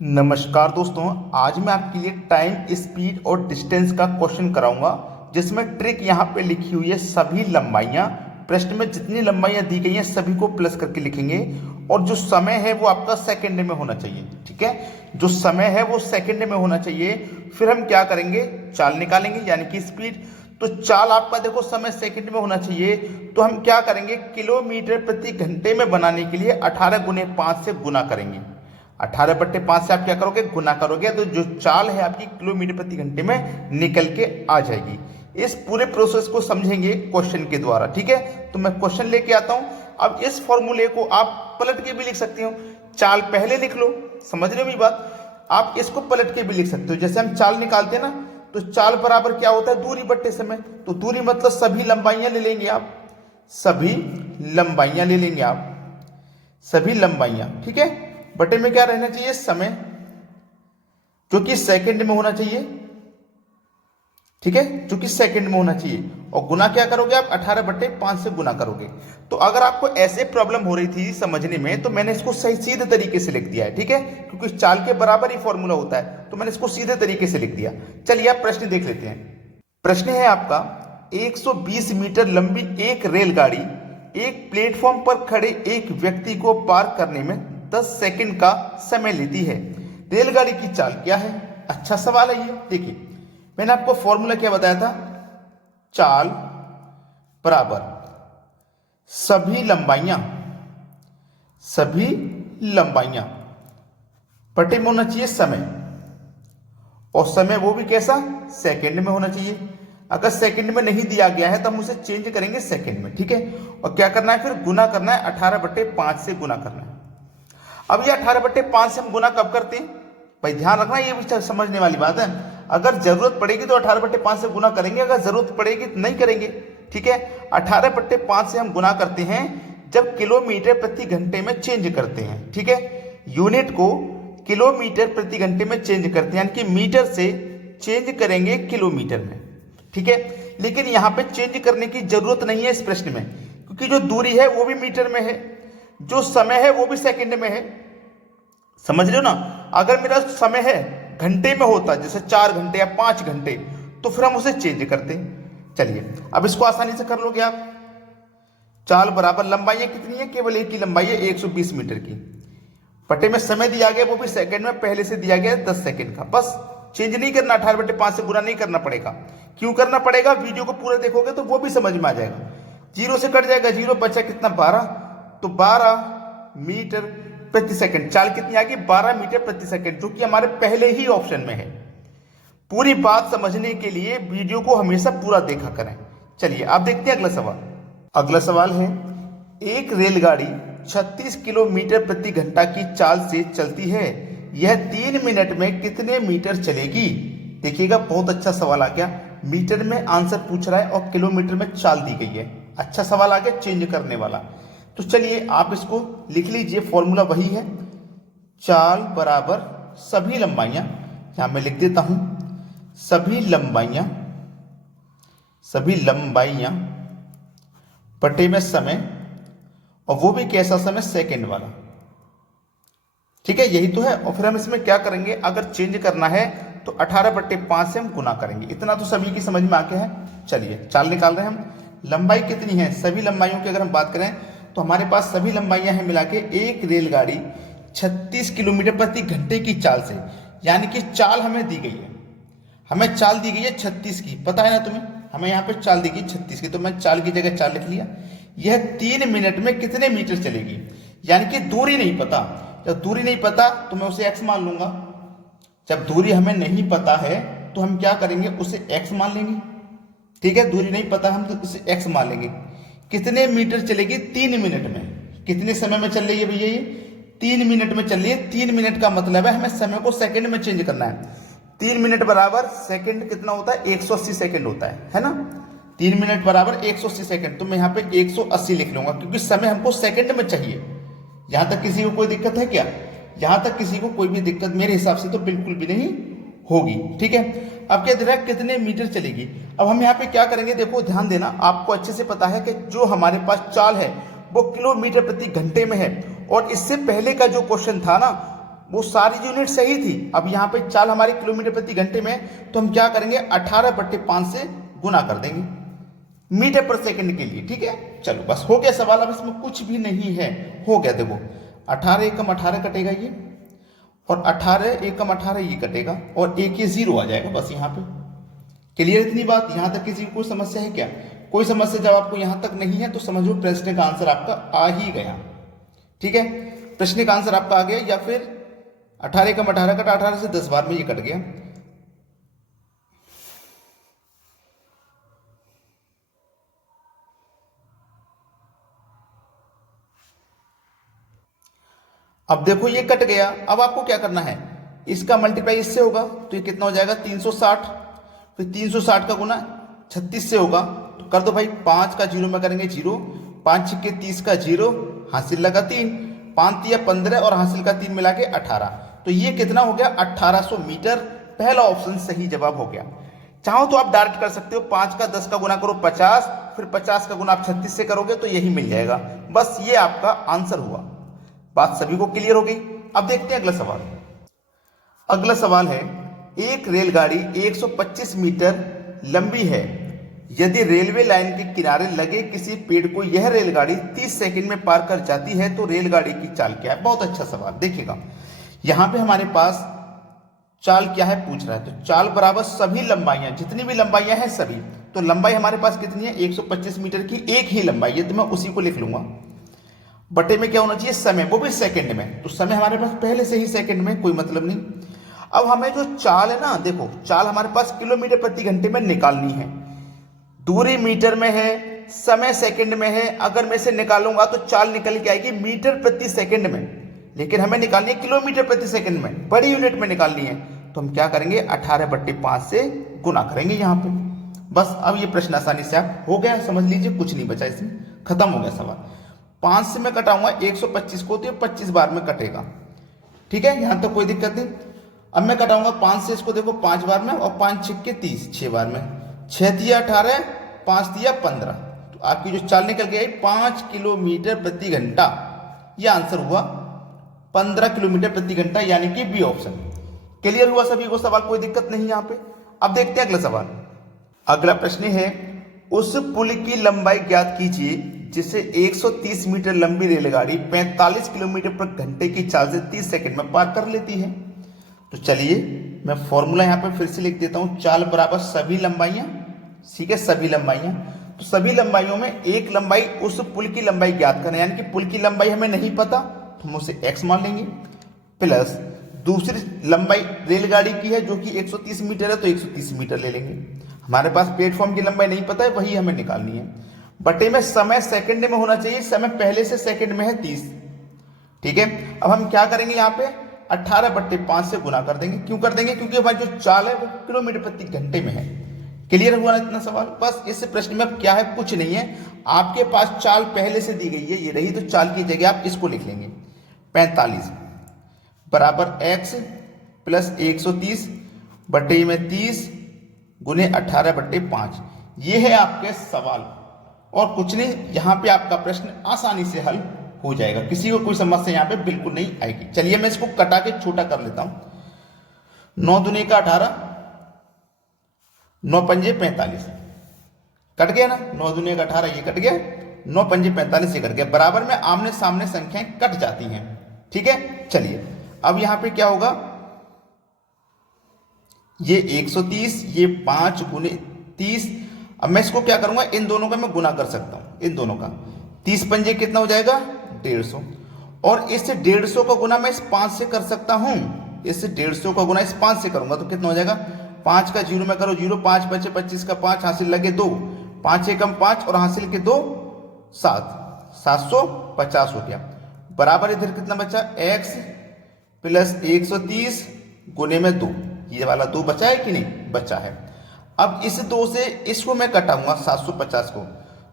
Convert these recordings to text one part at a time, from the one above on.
नमस्कार दोस्तों, आज मैं आपके लिए टाइम, स्पीड और डिस्टेंस का क्वेश्चन कराऊंगा जिसमें ट्रिक यहाँ पे लिखी हुई है। सभी लंबाइयाँ, प्रश्न में जितनी लंबाइयाँ दी गई हैं सभी को प्लस करके लिखेंगे और जो समय है वो आपका सेकंड में होना चाहिए। ठीक है, जो समय है वो सेकंड में होना चाहिए। फिर हम क्या करेंगे, चाल निकालेंगे यानी कि स्पीड। तो चाल आपका देखो समय सेकंड में होना चाहिए, तो हम क्या करेंगे, किलोमीटर प्रति घंटे में बनाने के लिए 18 गुने 5 से गुना करेंगे। 18/5 से आप क्या करोगे, गुना करोगे, तो जो चाल है आपकी किलोमीटर प्रति घंटे में निकल के आ जाएगी। इस पूरे प्रोसेस को समझेंगे क्वेश्चन के द्वारा। ठीक है, तो मैं क्वेश्चन लेके आता हूं। अब इस फॉर्मूले को आप पलट के भी लिख सकते हो। चाल पहले लिख लो, समझ रहे हो मेरी बात। आप इसको पलट के भी लिख सकते हो। जैसे हम चाल निकालते हैं ना, तो चाल बराबर क्या होता है, दूरी बट्टे समय। तो दूरी मतलब सभी लंबाइयां ले लेंगे आप, सभी लंबाइयां ले लेंगे आप, सभी लंबाइयां। ठीक है, बटे में क्या रहना चाहिए, समय, जो कि सेकंड में होना चाहिए। ठीक है, जो कि सेकंड में होना चाहिए। और गुना क्या करोगे आप, 18/5 से गुना करोगे। तो अगर आपको ऐसे प्रॉब्लम हो रही थी समझने में, तो मैंने इसको सही सीधे तरीके से लिख दिया है। ठीक है, क्योंकि चाल के बराबर ही फॉर्मूला होता है, तो मैंने इसको सीधे तरीके से लिख दिया। चलिए आप प्रश्न देख लेते हैं। प्रश्न है आपका, 120 मीटर लंबी एक रेलगाड़ी एक प्लेटफॉर्म पर खड़े एक व्यक्ति को पार करने में 10 सेकंड का समय लेती है। रेलगाड़ी की चाल क्या है। अच्छा सवाल है ये। देखिए, मैंने आपको फॉर्मूला क्या बताया था, चाल बराबर सभी लंबाइयां, सभी लंबाइयां बटे में होना चाहिए समय, और समय वो भी कैसा, सेकंड में होना चाहिए। अगर सेकंड में नहीं दिया गया है तो हम उसे चेंज करेंगे सेकंड में। ठीक है, और क्या करना है, फिर गुना करना है, 18/5 से गुना करना है। अब ये 18/5 से हम गुना कब करते हैं भाई, ध्यान रखना, ये भी समझने वाली बात है। अगर जरूरत पड़ेगी तो 18/5 से गुना करेंगे, अगर जरूरत पड़ेगी तो नहीं करेंगे। ठीक है, 18/5 से हम गुना करते हैं जब किलोमीटर प्रति घंटे में चेंज करते हैं। ठीक है, यूनिट को किलोमीटर प्रति घंटे में चेंज करते हैं, यानी कि मीटर से चेंज करेंगे किलोमीटर में। ठीक है, लेकिन यहां पे चेंज करने की जरूरत नहीं है इस प्रश्न में, क्योंकि जो दूरी है वो भी मीटर में है, जो समय है वो भी सेकंड में है। समझ रहे हो ना। अगर मेरा समय है घंटे में होता, जैसे 4 घंटे या 5 घंटे, तो फिर हम उसे चेंज करते हैं। चलिए अब इसको आसानी से कर लोगे आप। चाल बराबर लंबाइयां कितनी है, केवल एक ही लंबाई है 120 मीटर की। पट्टे में समय दिया गया, वो भी सेकंड में पहले से दिया गया 10 सेकंड का। बस चेंज नहीं करना, 18/5 से गुना नहीं करना पड़ेगा। क्यों करना पड़ेगा, वीडियो को पूरा देखोगे तो वो भी समझ में आ जाएगा। जीरो से कट जाएगा, जीरो बचा कितना, 12। तो 12 मीटर प्रति सेकंड। चाल कितनी आ गई, 12 मीटर प्रति सेकंड, जो कि हमारे पहले ही ऑप्शन में है। पूरी बात समझने के लिए वीडियो को हमेशा पूरा देखा करें। चलिए आप देखते हैं अगला सवाल। अगला सवाल है, एक रेलगाड़ी 36 किलोमीटर प्रति घंटा की चाल से चलती है, यह 3 मिनट में कितने मीटर चलेगी। देखिएगा, बहुत अच्छा सवाल आ गया। मीटर में आंसर पूछ रहा है और किलोमीटर में चाल दी गई है। अच्छा सवाल आ गया, चेंज करने वाला। तो चलिए आप इसको लिख लीजिए, फॉर्मूला वही है, चाल बराबर सभी लंबाइयां, यहां मैं लिख देता हूं, सभी लंबाइयां, सभी लंबाइयां बटे में समय, और वो भी कैसा समय, सेकंड वाला। ठीक है, यही तो है। और फिर हम इसमें क्या करेंगे, अगर चेंज करना है तो 18/5 से हम गुना करेंगे। इतना तो सभी की समझ में आके है। चलिए चाल निकाल रहे हैं हम। लंबाई कितनी है, सभी लंबाइयों की अगर हम बात करें तो हमारे पास सभी लंबाइयां हैं मिला के, एक रेलगाड़ी 36 किलोमीटर प्रति घंटे की चाल से, यानी कि चाल हमें दी गई है, हमें चाल दी गई है 36 की, पता है ना तुम्हें, हमें यहाँ पे चाल दी गई 36 की, तो मैं चाल की जगह चाल लिख लिया। यह 3 मिनट में कितने मीटर चलेगी, यानी कि दूरी नहीं पता। जब दूरी नहीं पता तो मैं उसे x मान लूंगा। जब दूरी हमें नहीं पता है तो हम क्या करेंगे, उसे x मान लेंगे। ठीक है, दूरी नहीं पता हम तो इसे x मान लेंगे। कितने मीटर चलेगी, 3 मिनट में। कितने समय में चल रही है भैया, ये 3 मिनट में चल रही है। 3 मिनट का मतलब है हमें समय को सेकंड में चेंज करना है। 3 मिनट बराबर सेकंड कितना होता है, 180 सेकंड होता है ना। 3 मिनट बराबर 180 सेकंड, तो मैं यहाँ पे 180 लिख लूंगा, क्योंकि समय हमको सेकंड में चाहिए। यहां तक किसी को कोई दिक्कत है क्या, यहां तक किसी को कोई भी दिक्कत मेरे हिसाब से तो बिल्कुल भी नहीं होगी। ठीक है, अब क्या दे रहा है, कितने मीटर चलेगी। अब हम यहाँ पे क्या करेंगे, देखो ध्यान देना, आपको अच्छे से पता है कि जो हमारे पास चाल है वो किलोमीटर प्रति घंटे में है, और इससे पहले का जो क्वेश्चन था ना, वो सारी यूनिट सही थी। अब यहाँ पे चाल हमारे किलोमीटर प्रति घंटे में है, तो हम क्या करेंगे 18/5 से गुना कर देंगे मीटर पर सेकंड के लिए। ठीक है, चलो बस हो गया सवाल। अब इसमें कुछ भी नहीं है, हो गया। देखो 18 एकम 18 कटेगा ये, और 18 एकम 18 ये कटेगा, और एक ये जीरो आ जाएगा बस यहाँ पे। क्लियर इतनी बात? यहाँ तक किसी को कोई समस्या है क्या? कोई समस्या जब आपको यहाँ तक नहीं है तो समझो प्रश्न का आंसर आपका आ ही गया। ठीक है, प्रश्न का आंसर आपका आ गया, या फिर 18 एकम 18 कटा, 18 से 10 बार में ये कट गया। अब देखो ये कट गया। अब आपको क्या करना है, इसका मल्टीप्लाई इससे होगा तो ये कितना हो जाएगा 360। फिर 360 का गुना 36 से होगा, तो कर दो भाई। 5 का जीरो में करेंगे जीरो, 5 छक्के 30 का जीरो, हासिल लगा 3, 5 तिया 15 और हासिल का 3 मिला के 18। तो ये कितना हो गया 1800 मीटर। पहला ऑप्शन सही जवाब हो गया। चाहो तो आप डायरेक्ट कर सकते हो, 5 का 10 का गुना करो 50, फिर 50 का गुना आप 36 से करोगे तो यही मिल जाएगा। बस ये आपका आंसर हुआ। बात सभी को क्लियर हो गई? अब देखते हैं अगला सवाल। अगला सवाल है, एक रेलगाड़ी 125 मीटर लंबी है। यदि रेलवे लाइन के किनारे लगे किसी पेड़ को यह रेलगाड़ी 30 सेकंड में पार कर जाती है तो रेलगाड़ी की चाल क्या है? बहुत अच्छा सवाल। देखिएगा यहां पे हमारे पास चाल क्या है पूछ रहा है, तो चाल बराबर सभी लंबाइयां, जितनी भी लंबाइयां हैं सभी। तो लंबाई हमारे पास कितनी है 125 मीटर की एक ही लंबाई है, तो मैं उसी को लिख लूंगा। बटे में क्या होना चाहिए समय, वो भी सेकंड में। तो समय हमारे पास पहले से ही सेकंड में, कोई मतलब नहीं। अब हमें जो चाल है ना, देखो चाल हमारे पास किलोमीटर प्रति घंटे में निकालनी है। दूरी मीटर में है, समय सेकंड में है। अगर मैं इसे निकालूंगा तो चाल निकल के आएगी मीटर प्रति सेकंड में, लेकिन हमें निकालनी है किलोमीटर प्रति सेकंड में, बड़ी यूनिट में निकालनी है। तो हम क्या करेंगे 18/5 से गुना करेंगे यहाँ पे। बस अब ये प्रश्न आसानी से आप हो गया, समझ लीजिए, कुछ नहीं बचा इसमें, खत्म हो गया सवाल। 5 से मैं कटाऊंगा 125 को, तो ये 25 बार में कटेगा। ठीक है, यहां तक कोई दिक्कत नहीं। अब मैं कटाऊंगा 5 से इसको, देखो 5 बार में, और 5 छक्के 30, 6 बार में। 6 तिया 18, 5 तिया 15। तो आपकी जो चाल निकल गई 5 किलोमीटर प्रति घंटा। यह आंसर हुआ 15 किलोमीटर प्रति घंटा, यानी कि बी ऑप्शन। क्लियर हुआ सभी को सवाल? कोई दिक्कत नहीं यहाँ पे। अब देखते हैं अगला सवाल। अगला प्रश्न है, उस पुल की लंबाई ज्ञात कीजिए जिसे 130 मीटर लंबी रेलगाड़ी 45 किलोमीटर पर घंटे की चाल से 30 सेकंड में पार कर लेती है। तो चलिए मैं फॉर्मूला यहाँ पे फिर से लिख देता हूँ। चाल बराबर सभी लंबाइयां, ठीक है, सभी लंबाइयां। तो सभी लंबाइयों में एक लंबाई, उस पुल की लंबाई ज्ञात करें, यानी कि पुल की लंबाई हमें नहीं पता तो हम उसे x मान लेंगे, प्लस दूसरी लंबाई रेलगाड़ी की है जो कि 130 मीटर है, तो 130 मीटर ले लेंगे। हमारे पास प्लेटफॉर्म की लंबाई नहीं पता है, वही हमें निकालनी है। बटे में समय सेकंड में होना चाहिए, समय पहले से सेकंड में है 30। ठीक है, अब हम क्या करेंगे यहाँ पे 18/5 से गुना कर देंगे। क्यों कर देंगे? क्योंकि हमारी जो चाल है वो किलोमीटर प्रति घंटे में है। क्लियर हुआ ना इतना सवाल? बस इस प्रश्न में अब क्या है, कुछ नहीं है। आपके पास चाल पहले से दी गई है, ये रही, तो चाल की जगह आप इसको लिख लेंगे 45 बराबर x प्लस 130 बटे में 30 गुने 18/5। ये है आपके सवाल, और कुछ नहीं। यहां पे आपका प्रश्न आसानी से हल हो जाएगा, किसी को कोई समस्या यहां पे बिल्कुल नहीं आएगी। चलिए मैं इसको कटा के छोटा कर लेता हूं। 9 दूने का 18, 9 पंजे 45, कट गया ना। 9 दूने का 18 ये कट गया, 9 पंजे 45 ये कट गया। बराबर में आमने सामने संख्याएं कट जाती हैं। ठीक है, चलिए अब यहां पे क्या होगा, ये 130, ये 5 गुने 30। अब मैं इसको क्या करूंगा, इन दोनों का मैं गुना कर सकता हूं, इन दोनों का। 30 पंजे कितना हो जाएगा 150, और इस 150 का गुना मैं इस 5 से कर सकता हूं। इस 150 का गुना इस 5 से करूंगा तो कितना हो जाएगा, 5 का जीरो में करो जीरो, 5 बचे 25 का 5, हासिल लगे 2, 5 एकम 5 और हासिल के 2 7, 750 हो गया। बराबर इधर कितना बचा, x प्लस 130 गुने में 2। ये वाला 2 बचा है कि नहीं, बचा है। अब इस 2 से इसको मैं कटाऊंगा 750 को,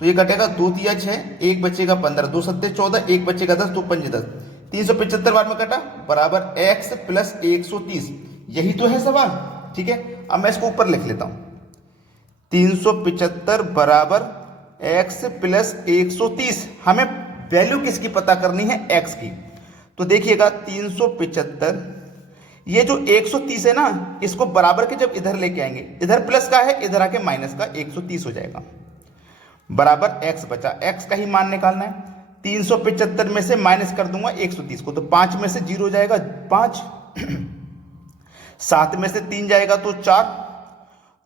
तो ये कटेगा 2 तिया 6, 1 बचेगा 15, 2 सत्ते 14, 1 बचेगा 10, 2 पंजे 10, 375 बार में कटा, बराबर x प्लस 130। यही तो है सवाल। ठीक है, अब मैं इसको ऊपर लिख लेता हूं, 375 बराबर x प्लस 130। हमें वैल्यू किसकी पता करनी है, x की। तो देखिएगा 375, ये जो 130 है ना, इसको बराबर के जब इधर लेके आएंगे, इधर प्लस का है, इधर आके माइनस का, 130 हो जाएगा, बराबर x बचा, x का ही मान निकालना है। 375 में से माइनस कर दूंगा 130 को, तो 5 में से 0 जाएगा 5, 7 में से 3 जाएगा तो 4,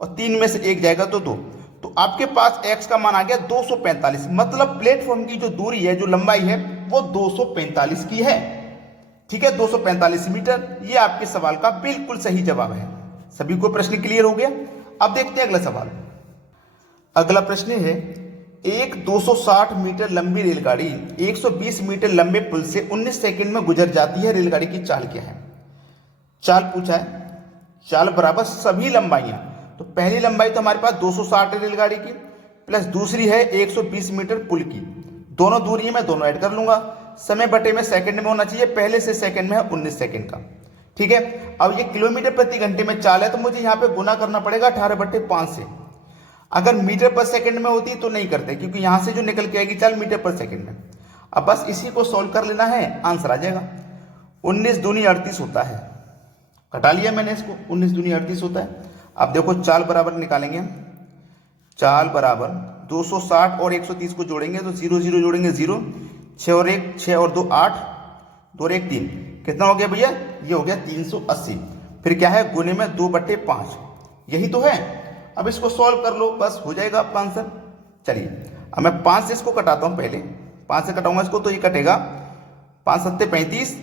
और 3 में से 1 जाएगा तो 2। तो आपके पास x का मान आ गया 245, मतलब प्लेटफॉर्म की जो दूरी है, जो लंबाई है, वो 245 की है। ठीक है, 245 मीटर। ये आपके सवाल का बिल्कुल सही जवाब है। सभी को प्रश्न क्लियर हो गया। अब देखते हैं अगला सवाल। अगला प्रश्न है, एक 260 मीटर लंबी रेलगाड़ी 120 मीटर लंबे पुल से 19 सेकंड में गुजर जाती है। रेलगाड़ी की चाल क्या है? चाल पूछा है। चाल बराबर सभी लंबाइयां, तो पहली लंबाई तो हमारे पास 260 है रेलगाड़ी की, प्लस दूसरी है 120 मीटर पुल की। दोनों दूरी मैं दोनों ऐड कर लूंगा। समय बटे में सेकंड में होना चाहिए, पहले से सेकंड में है 19 सेकंड का। ठीक है, अब ये किलोमीटर प्रति घंटे में चाल है, तो मुझे यहाँ पे गुना करना पड़ेगा 18/5 से। अगर मीटर पर सेकंड में होती तो नहीं करते, क्योंकि यहां से जो निकल के आएगी चाल मीटर पर सेकंड में। अब बस इसी को सॉल्व कर लेना है, आंसर आ जाएगा। 19 दूनी 38 होता है, कटा लिया मैंने इसको, 19 दूनी 38 होता है। अब देखो चाल बराबर निकालेंगे हम। चाल बराबर 260 और 130 को जोड़ेंगे तो 0 0 जोड़ेंगे 0, 6 और 1 6 और 2 8, 2 और 1 3, कितना हो गया भैया? ये हो गया 380। फिर क्या है? गुने में 2/5, यही तो है। अब इसको सॉल्व कर लो, बस हो जाएगा आपका आंसर। चलिए अब मैं 5 से इसको कटाता हूं। पहले 5 से कटाऊंगा इसको तो ये कटेगा, 5 7 35,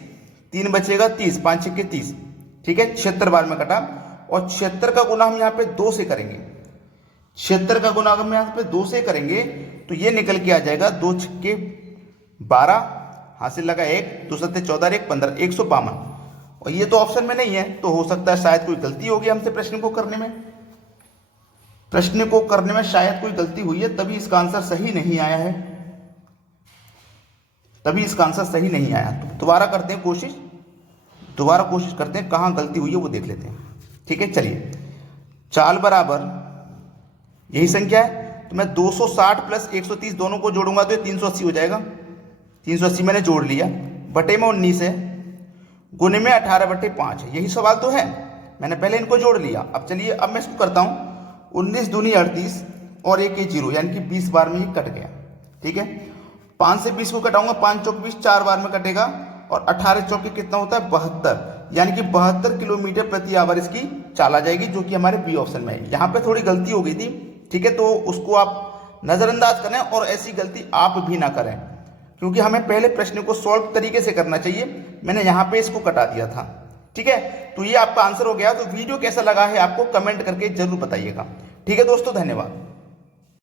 3 बचेगा 30, 5 6 30। ठीक है, 76 बार में कटा, और 76 का गुना हम यहाँ पे 2 से करेंगे। 76 का गुना हम यहाँ पे 2 से करेंगे तो ये निकल के आ जाएगा 2 6 12, हासिल लगा 1, 2 7 14, 1 15, 152। और ये तो ऑप्शन में नहीं है, तो हो सकता है शायद कोई गलती होगी हमसे प्रश्न को करने में। प्रश्न को करने में शायद कोई गलती हुई है, तभी इसका आंसर सही नहीं आया है, तभी इसका आंसर सही नहीं आया। तो दोबारा करते हैं कोशिश, दोबारा कोशिश करते हैं, कहां गलती हुई है वो देख लेते हैं। ठीक है, चलिए। चाल बराबर यही संख्या है, तो मैं 260 प्लस 130 दोनों को जोड़ूंगा तो ये 380 हो जाएगा। 380 मैंने जोड़ लिया, बटे में 19 है, गुने में 18/5 है। यही सवाल तो है, मैंने पहले इनको जोड़ लिया। अब चलिए, अब मैं इसको करता हूं। 19 दूनी 38 और 1 0, यानी कि 20 बार में ये कट गया। ठीक है, 5 से 20 को कटाऊंगा, 5 चौक 20, 4 बार में कटेगा, और 18 चौके कितना होता है? 72, यानी कि 72 किलोमीटर प्रति आवर इसकी चाल आ जाएगी, जो कि हमारे बी ऑप्शन में है। यहाँ पे थोड़ी गलती हो गई थी। ठीक है, तो उसको आप नजरअंदाज करें और ऐसी गलती आप भी ना करें, क्योंकि हमें पहले प्रश्न को सॉल्व तरीके से करना चाहिए। मैंने यहाँ पे इसको कटा दिया था। ठीक है, तो ये आपका आंसर हो गया। तो वीडियो कैसा लगा है आपको कमेंट करके जरूर बताइएगा। ठीक है दोस्तों, धन्यवाद।